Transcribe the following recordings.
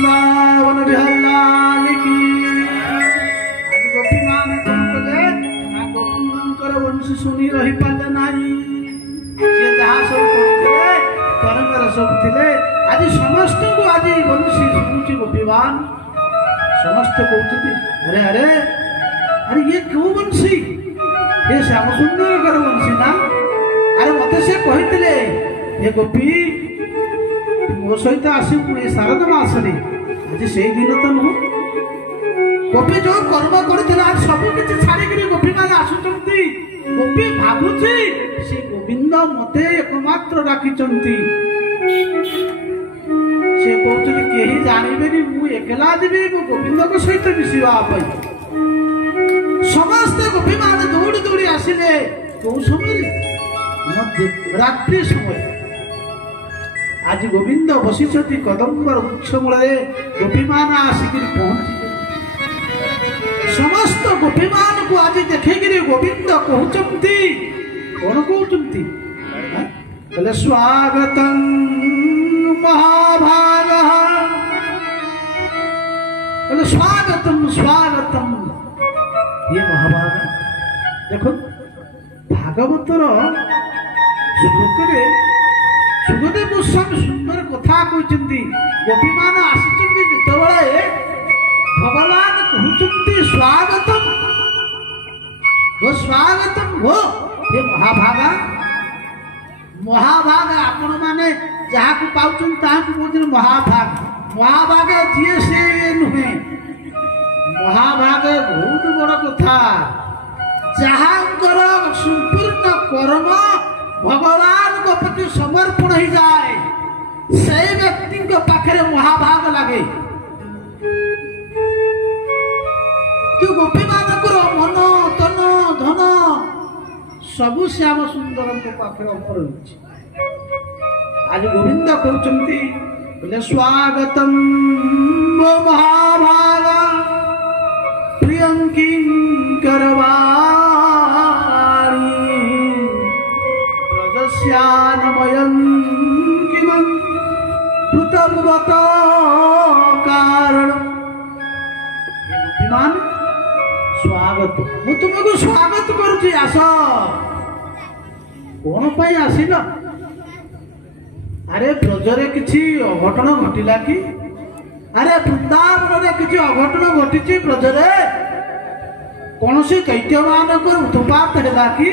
वृंदावन बिहारी लाल की। आज गोपी माने कौन कले ना गोविंदकर वंशी सुनी रही पाले नाही से जहाँ सब करथिले परंकर सब थिले आज समस्त को आज वंशी सुनुची गोपीमान समस्त कहते अरे अरे अरे ये क्यों वंशी ये श्याम सुंदर कर वंशी ना अरे मत से कहते ये गोपी मो सहित आस शारद मासरे आज से दिन तो नुह गोपी जो कर्म कर सब किसी छाड़ी गोपी मान आसुंच गोपी भावुची से गोविंद मते एकमात्र डाकी से कहते कहीं जानवे मुझे एकला देवी गोविंद सहित मिसापी समस्ते गोपी मान दौड़ी दौड़ी आसिले कौ समय रात्रि समय आज गोविंद बसिछति कदम्बर वृक्ष मूल गोपी मान आसिक पहुंची समस्त गोपी मान को आज देखिक गोविंद कहते कौन कहते बोले स्वागतम महाभाग बोले स्वागतम स्वागतम ये महाभाग देखो भागवतर श्लोक सुखदेव गोस्वामी सुंदर कथा कहते गोपी मान आसी जिते भगवान कहते स्वागतम वो स्वागतम हो ये महाभागा महाभाग आपण माने जहाँ को पाउछन ताहा को कहते महाभाग महाभाग जी से नुहे महाभाग बहुत बड़ कथा जहाँकर संपूर्ण कर्म भगवान को प्रति समर्पण ही जाए से व्यक्ति को पाखे महाभाग लगे तो गोपी मानकर मन तन धन सबु श्याम सुंदर पाखे अपर आज गोविंद कहते बोले स्वागतम महाभाग प्रियंकी करवाणी प्रजस्यानमयं किमं पृथग्वत कारण बुद्धिमान स्वागत मु तुमको स्वागत करुची आस कौन पाई आसिल अरे ब्रजरे किछि अघटन घटिला कि अरे वृंदावन रे किछि अघटन घटिछि ब्रजरे कौन सी दैत्य मानक उत्पात है कि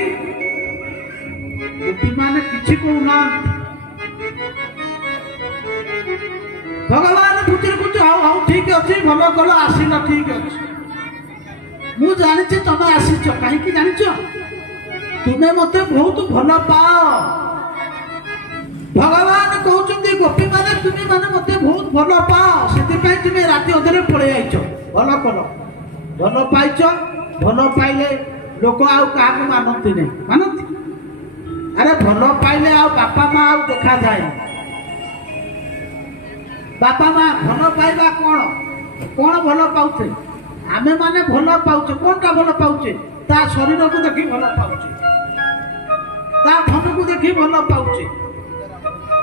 गोपी माने किछि कहूना भगवान पुत्र पुत्र हाउ हाउ ठीक अछि भलो कलो आसिल ठीक अछि मु जानिछि तमे आसिछ काहे कि जानिछ तुमे मते बहुत भलो पाओ भगवान कहउछन्ती गोपी माने तुमे माने मते बहुत भलो पाओ सेति पई तुमे राति अधरे पळे आइछ भलो कलो भलो पाइछ भलो पाइले लोक आउ काहा मानती नहीं मानती अरे भलो पाइले आउ बापा माँ आउ देखा जाए बापा माँ भलो पाइबा कौन कौन भलो पाउछे आमे माने भलो पाउछे कोनटा भलो पाउछे ता शरीर को देखि भलो पाउछे ता धन को देखि भलो पाउछे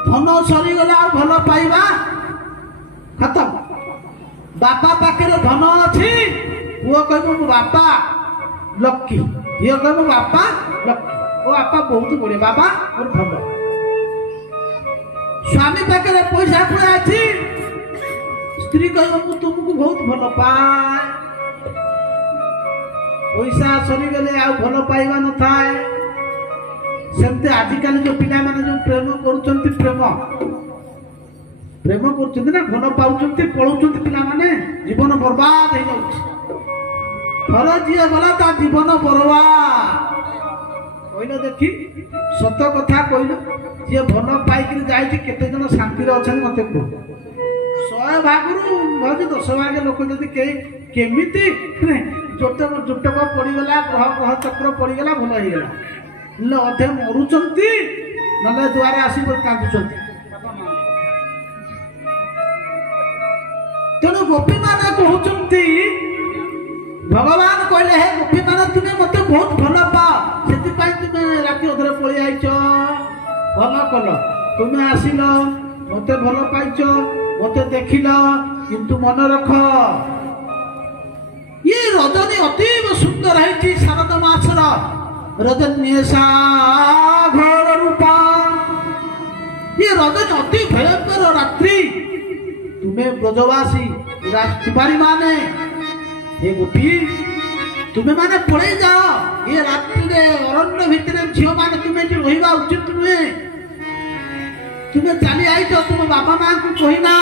धन सरी गला आउ भलो पाइबा खत्म बापा पाखे धन अछि वो कहबो मो बापा लक्की ये कहबो बापा लक्की ओ बापा बहुत बड़े बाबा और भलो स्वामी पाखे पैसा पुरा अछि स्त्री कहबो मु तुमको बहुत भलो पाए पैसा सरी गले आ भलो पाइबा न थाए सेमते आजिकल जो पिला माने जो प्रेम करूचंती प्रेम करूचंती ना भलो पाउचंती पळुचंती पिला माने जीवन बर्बाद हो जाउछ थर जी गला ता जीवन बर्बाद कहलो देखी सत कथा कहलो जे भलो पाइक जाई केते जन शांति रे अछन मते को 100 भागरू भाजी 10 भाग लोक जदि केमिति जोटक पड़गला ग्रह ग्रह चक्र पड़गला भल हो गला अधे मरुचंती नले द्वारे आसी कांदुचंती तेणु गोपी माने कहउचंती भगवान कहले हे गोपी माने तुमे मते बहुत भल पा सेति पई तुमे राति अधरे पळि आइछ भल कल तुमे आसिल मते भल पाइछ मते देखिल କିନ୍ତୁ ମନେ ରଖ ये रजनी अतीब सुंदर है शरद मासर रजन्येशा घोर रूपा ये रजनी अति भयंकर रात्रि तुम्हें ब्रजवासी राजकुमारी माने हे गोपी तुम्हें माने पड़े जाओ ये रात्रि अरण्य भितर झील माने तुम्हें रहा उचित नुहे तुम्हें चली आई तुम बापा माँ को कहना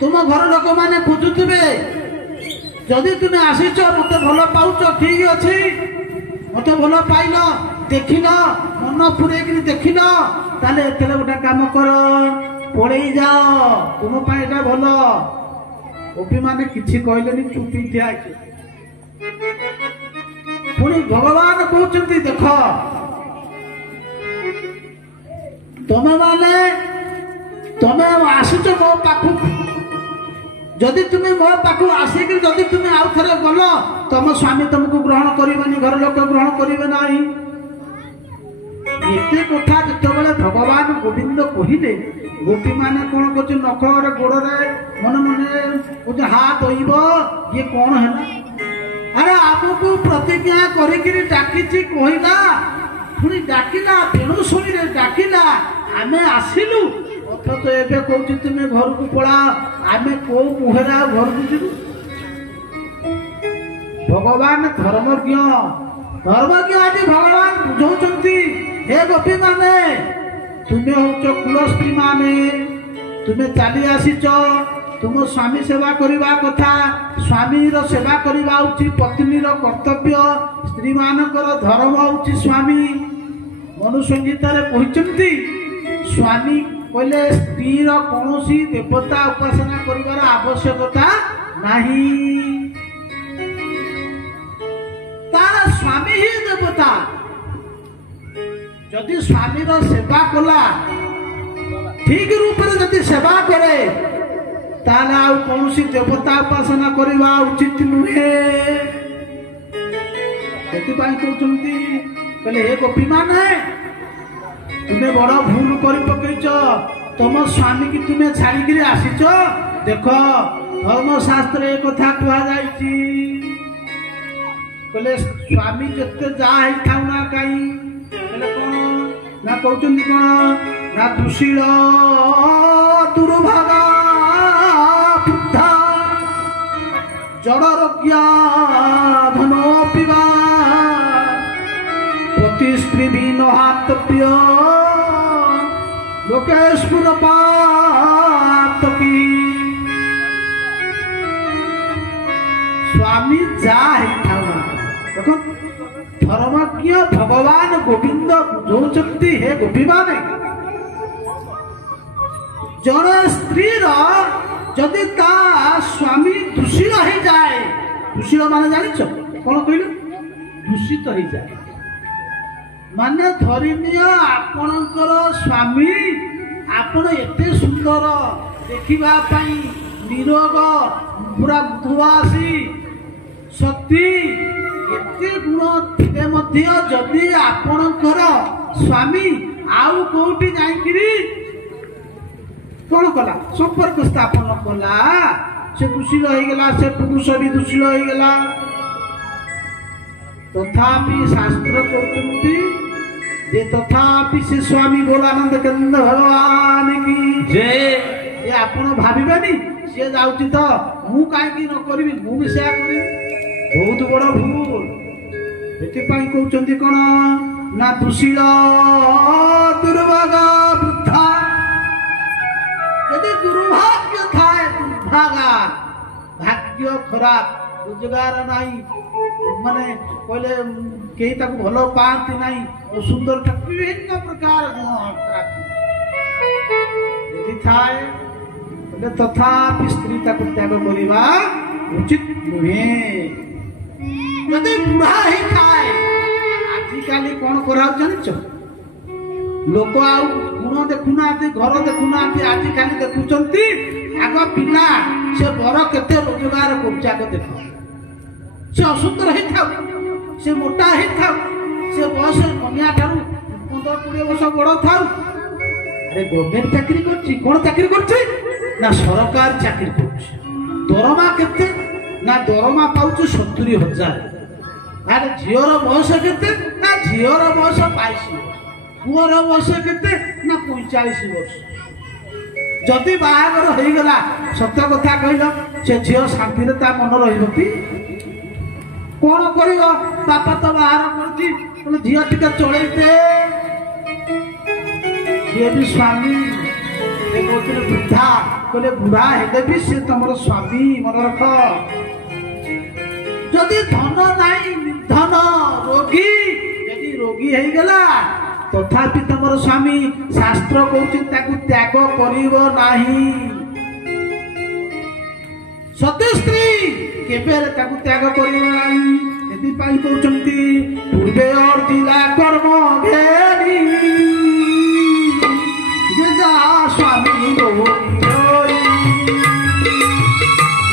तुम घर लोक मैंने खोजुवे जदि तुम्हें आसीच मत भल पाउच ठीक अच्छे मत भल पाइल देखिल मन पूरे देखिल ताले गोटे काम कर पड़े जाओ तुम पाइटा भल गोपी माने किसी कहले चुपी ठिया पुणी भगवान कहते देख तमे माने तमे आसीच मो पाखु जदि तुम्हें मो पाखु आसिक जदि तुम्हें आउ थे गल तुम स्वामी तुमको ग्रहण करनी घर लोक ग्रहण करेंगे ना एते कथा जिते भगवान गोविंद कहले गोपी माने कौन कर नखर गोड़े मन मन हाथ धोब ये कौन है अरे आमको प्रतिज्ञा करी डाकी कहला पुणी डाकिला बेणु शुणी डाकिला आमे आसिलु अथच एबे कहूँ तुम्हें घर को पड़ा आम कौ मुहरा घर को जीव भगवान धर्मज्ञ आज भगवान बुझाऊँच हे गोपी माने तुम्हें हूँ कुल स्त्री माने तुम्हें चली आसीच तुम स्वामी सेवा करवा कथा स्वामी सेवा करवा पत्नी कर्तव्य स्त्री मानकर धर्म हूँ स्वामी मनु संगीत कहते स्वामी कहले स्त्री कौन देवता उपासना कर आवश्यकता नहीं तार स्वामी ही देवता जदि स्वामी सेवा कला ठीक रूप से जदि सेवा करे ताला कौन देवता उपासना करवा उचित नुहे कहते हे गोपी माने तुम्हें बड़ भूल कर पकईच तुम स्वामी की तुम्हें छाड़ी आसीच देख धर्मशास्त्र एक कथा कहले स्वामी जिते जहाँ थाऊ ना कहीं कौन ना कहते कौन ना दुशील दुर्भागा बुद्धा जड़रोग्या धनो पिबा पति स्त्री भी नहातव्य लोकेश्वर पातकी स्वामी जा देखो धर्मज्ञ भगवान गोविंद बुझाऊँच हे गोपी माने जड़े स्त्री जदि ता स्वामी दूषित हो जाए दूषित माने जान कौन कहल दूषित हो जाए माने धरिनिय आपणकर स्वामी आपण एते सुंदर देखिबा पई निरोग पूरा दुवासी शक्ति एते गुण थे मध्य जदि आपणकर स्वामी आउ कोठी जाइकिरी कौन कला संपर्क स्थापन कला से दूषित हो गला से पुरुष भी दूषित हो गला तथापि शास्त्र कहते जे तथापि से स्वामी बोलानंद केंद्र भगवान की जय ये आपण भाविबेनी से जाउची तो मु काहे की न करबी मु भी सेया करी बहुत बड़ भूल एति पई कहउचंती कोन ना दुशील दुर्भागा वृद्धा यदि दुर्भाग्य थाए दुर्भागा भाग्य खराब रोजगार नहीं माने कहले कहीं ताको भलो पाती नहीं और सुंदर विभिन्न प्रकार यदि थाए तथापि स्त्री ताको त्याग करवा उचित नुहे यदि बुढ़ा ही थाए आजिकाली कौन करा जानिच लोक आउ गुण देखुना घर देखुना आजिकाली देखुचंती आग पिला से बर केते रोजगार करुचाक देख से असुंदर ही था से मोटा ही था से बयस कन्या ठारू 15-20 वर्ष बड़ था अरे गवर्नमेंट चाकरी करछि कोन चाकरी करछि ना सरकार चाकरी पाउछ दरमा केते ना दरमा पाउछ 70,000 अरे झीर बयस केते ना झीर बयस 22 पुअर बयस केते ना 45 वर्ष जदि बाहागर हो गला सत्य कथा कहल से झील शांति मन रही कौन कर बापा तो बाहर कर झील टे चलते सी भी स्वामी वृद्धा कहले बुढ़ा हेले भी सी तुम स्वामी मन रख जदि धन नहीं निर्धन रोगी यदि रोगी हो गला तथापि तुम स्वामी शास्त्र कहते त्याग कर सत्य स्त्री केबे त्याग कर पूर्वे अर्जिला कर्म घेरी स्वामी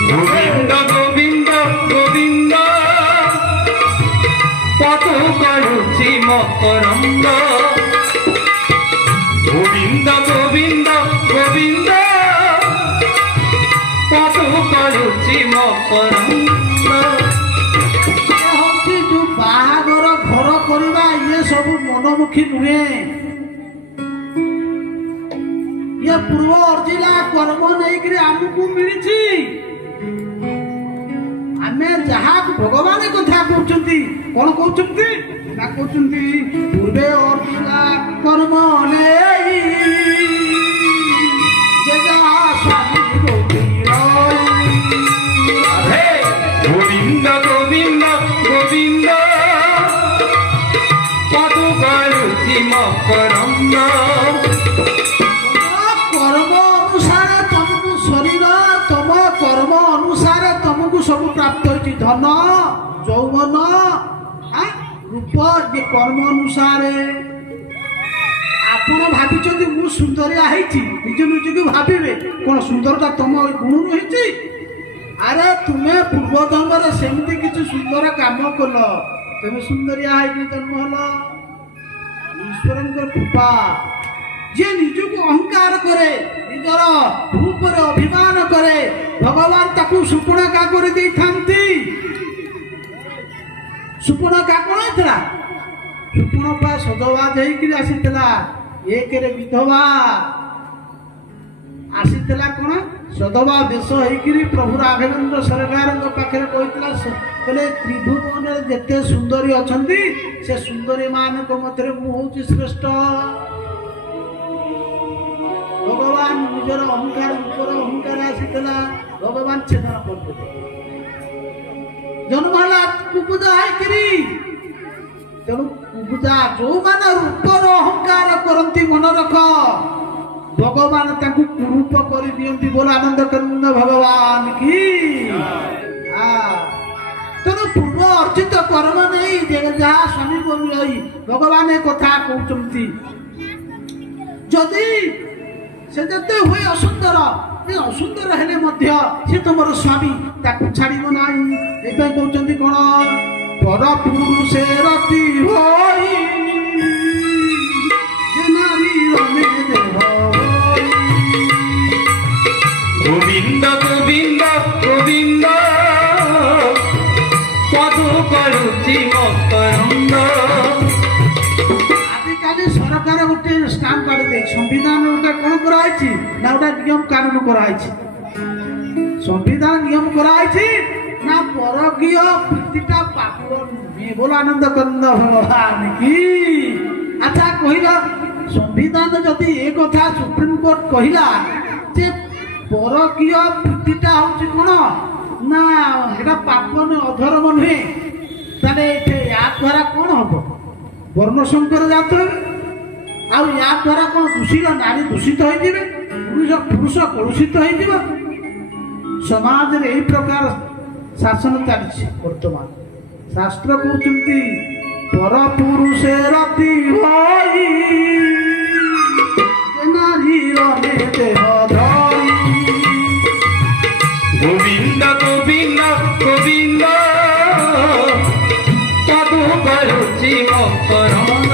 गोविंद गोविंद गोविंद पद करुछि मकरंद गोविंद गोविंद गोविंद पद करुछि मकरंद जो बाहागर घर करवा ये सब मनमुखी नुहे ये पूर्व अर्जिला कर्म नहीं आमको मिली आमे जहाँ भगवान कथा कहते कौन कहते पूर्वे अर्जिला कर्म नहीं गोविंद गोविंद गोविंद पद करुछि मकरंद कर्म अनुसार तुमको शरीर तुम कर्म अनुसार तुमको सब प्राप्त होती धन यौवन रूप ये कर्म अनुसार आपण भावी मु सुंदरिया निज निज को भावे कौन सुंदरता तुम गुण रही अरे तुम्हें पूर्व जन्म सेमती किसी सुंदर काम कल तुम सुंदरिया जन्म हल ईश्वर कृपा जे निज को अहंकार करे निजर रूप अभिमान करे भगवान ताकू सुपर्णका कर दे थांती सुपर्णका कौन होता सुपर्णका सजवाज होकर आसीला एक विधवा आसीला कौन सदवा बेश होकर प्रभु राघवेंद्र सरकार पाखे कहते त्रिभुवन जिते सुंदरी अच्छा से सुंदरी मान मध्य मुझे श्रेष्ठ भगवान निजर अहंकार ऊपर अहंकार आसीला भगवान छेदन कर जन्मला कुकुजा तेणु कुकुजा जो मैंने रूपर अहंकार करती मन रख भगवान कुरूप कर दियंती बोल आनंद कंद भगवान की तेणु पूर्व अर्जित कर्म नहीं जहाँ स्वामी को मिलई भगवान एक कथा कहते जदि से जते हुए असुंदर असुंदर हेले मध्य से तुम स्वामी ताकू छाड़ब ना कहते कौन पर पुरुषे रति होई गोविंद गोविंद गोविंद पद करुछि मकरंद सरकार गोटे स्टाम्प काढ़ी संविधान गोटे कौन कराई ना गोटे नियम कानून कराई संविधान नियम कराई ना परकीय प्रीतिटा पाप नुहे बोल आनंद कंद भगवान की अच्छा कहला संविधान जदि ए कथा सुप्रीम कोर्ट कहला जे परकीय प्रीतिटा हूँ कौन ना एटा पाप अधर्म नुहे ताले या द्वारा कौन हम वर्ण संकर जात आ या द्वारा कौन दूषित नारी दूषित हो पुरुष कलुषित हो समाज रे यही प्रकार शासन चली वर्तमान शास्त्र कहते पर पुरुषे रति होई नारी रहे देह धरी गोविंद गोविंद गोविंद पद करुछि मकरंद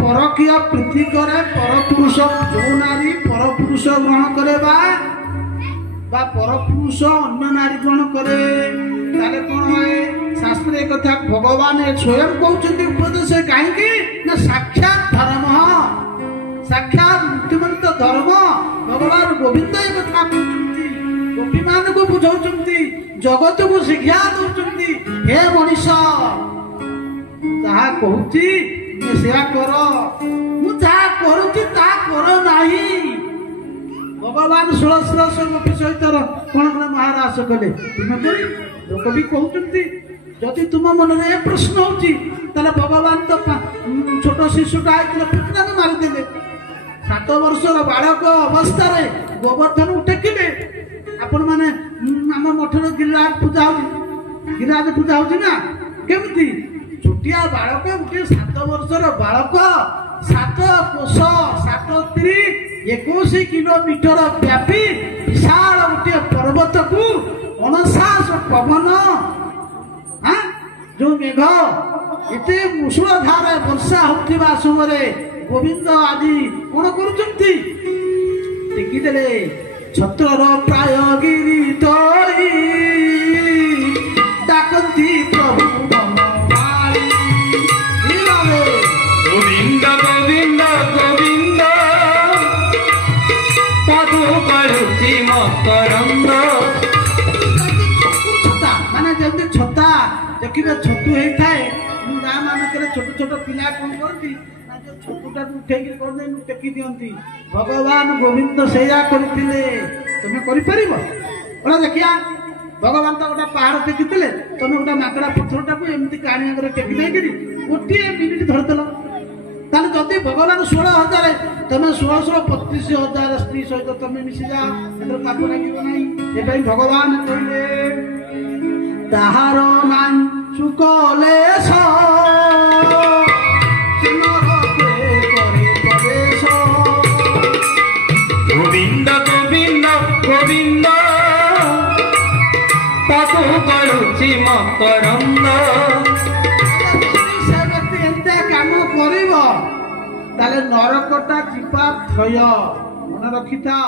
পরকীয় প্রীতি করে পরপুরুষ, যে নারী পরপুরুষ গ্রহণ করে বা পরপুরুষ অন্য নারী গ্রহণ করে তাহলে কোন হয়? শাস্ত্রে কথা ভগবান স্বয়ং কହୁଛନ୍ତି উপদেশ কাହିଁକି না সাক্ষাৎ ধর্ম, সাক্ষাৎ ମୁକ୍ତିମନ୍ତ ଧର୍ମ। ଭଗବାନ ଗୋବିନ୍ଦ ଏ କଥା କହୁଛନ୍ତି, ଗୋପୀମାନଙ୍କୁ ବୁଝାଉଛନ୍ତି, ଜଗତକୁ ଶିକ୍ଷା ଦଉଛନ୍ତି। ହେ ମଣିଷ, ଯାହା କହୁଛି ସେୟା କର, ମୁଁ ଯାହା କରୁଛି ତାହା କର ନାହିଁ। ଭଗବାନ 1600 ଗୋପୀ ସହିତ କଣ କଣ ମହାରାସ କଲେ? ତୁମେ କରି ଲୋକ ବି କହୁଛନ୍ତି। ଯଦି ତୁମ ମନରେ ଏ ପ୍ରଶ୍ନ ହଉଛି ତାହେଲେ ଭଗବାନ ତ ଛୋଟ ଶିଶୁଟା ହେଇଥିଲେ ପୁତନାକୁ ମାରିଦେଲେ। 7 ବର୍ଷର ବାଳକ ଅବସ୍ଥାରେ ଗୋବର୍ଦ୍ଧନକୁ ଟେକିଲେ। ଆପଣ ମାନେ ଆମ ମଠର ଗିରିରାଜ ପୂଜା ହଉଛି, ଗିରିରାଜ ପୂଜା ହଉଛି ନା? କେମିତି? ଛୋଟିଆ ବାଳକ, ଗୋଟିଏ 7 ବର୍ଷର ବାଳକ, 7 କୋଶ 7 କିଲୋମିଟର ବ୍ୟାପୀ ବିଶାଳ ଗୋଟିଏ ପର୍ବତକୁ ଅଣସାସ ପବନ, ଯୋଉ ମେଘ ଏତେ ମୂଷଳଧାର ବର୍ଷା ହଉଥିବା ସମୟରେ ଗୋବିନ୍ଦ ଆଜି କଣ କରୁଛନ୍ତି? ଟେକିଦେଲେ। ଛତ୍ରର ପ୍ରାୟ ଗିରି ତୋଳି ଡାକନ୍ତି ପ୍ରଭୁ ବନମାଳି। ଗୋବିନ୍ଦ ଗୋବିନ୍ଦ ଗୋବିନ୍ଦ ପଦୁ କରୁଛି ମକରନ୍ଦ। ଛତା ମାନେ ଯେମିତି ଛତା ଦେଖିବେ ଛତୁ ହେଇଥାଏ, ଗାଁ ମାନଙ୍କରେ ଛୋଟ ଛୋଟ ପିଲା କଣ କରନ୍ତି ନା ଯୋଉ ଛତୁଟାକୁ ଉଠେଇକି କରିଦେଇ ଟେକି ଦିଅନ୍ତି। ଭଗବାନ ଗୋବିନ୍ଦ ସେଇଆ କରିଥିଲେ। ତମେ କରିପାରିବ? ଓରା ଦେଖିଆ, ଭଗବାନ ତ ଗୋଟେ ପାହାଡ ଟେକିଥିଲେ, ତମେ ଗୋଟେ ମାଙ୍କଡା ପଥରଟାକୁ ଏମିତି କାଣି ଆଗରେ ଟେକି ଦେଇକିରି ଗୋଟିଏ ମିନିଟ୍ ଧରିଦେଲ। ତାହେଲେ ଯଦି ଭଗବାନ 16,000, ତମେ 16,35,000 ସ୍ତ୍ରୀ ସହିତ ତମେ ମିଶିଯାଅ, ସେଥିରେ ପାପ ଲାଗିବ ନାହିଁ। ଏପାଇଁ ଭଗବାନ କହିଲେ ତାହାର ନାଇଁ ସୁକଲେଶ ଗୋବିନ୍ଦ ଗୋବିନ୍ଦ ଗୋବିନ୍ଦ ପଦୁ କରୁଛି ମକରନ୍ଦ। ସେ ବ୍ୟକ୍ତି ଏତେ କାମ କରିବ ତାହେଲେ ନରକଟା ଯିବା ଥୟ। ମନେ ରଖିଥା।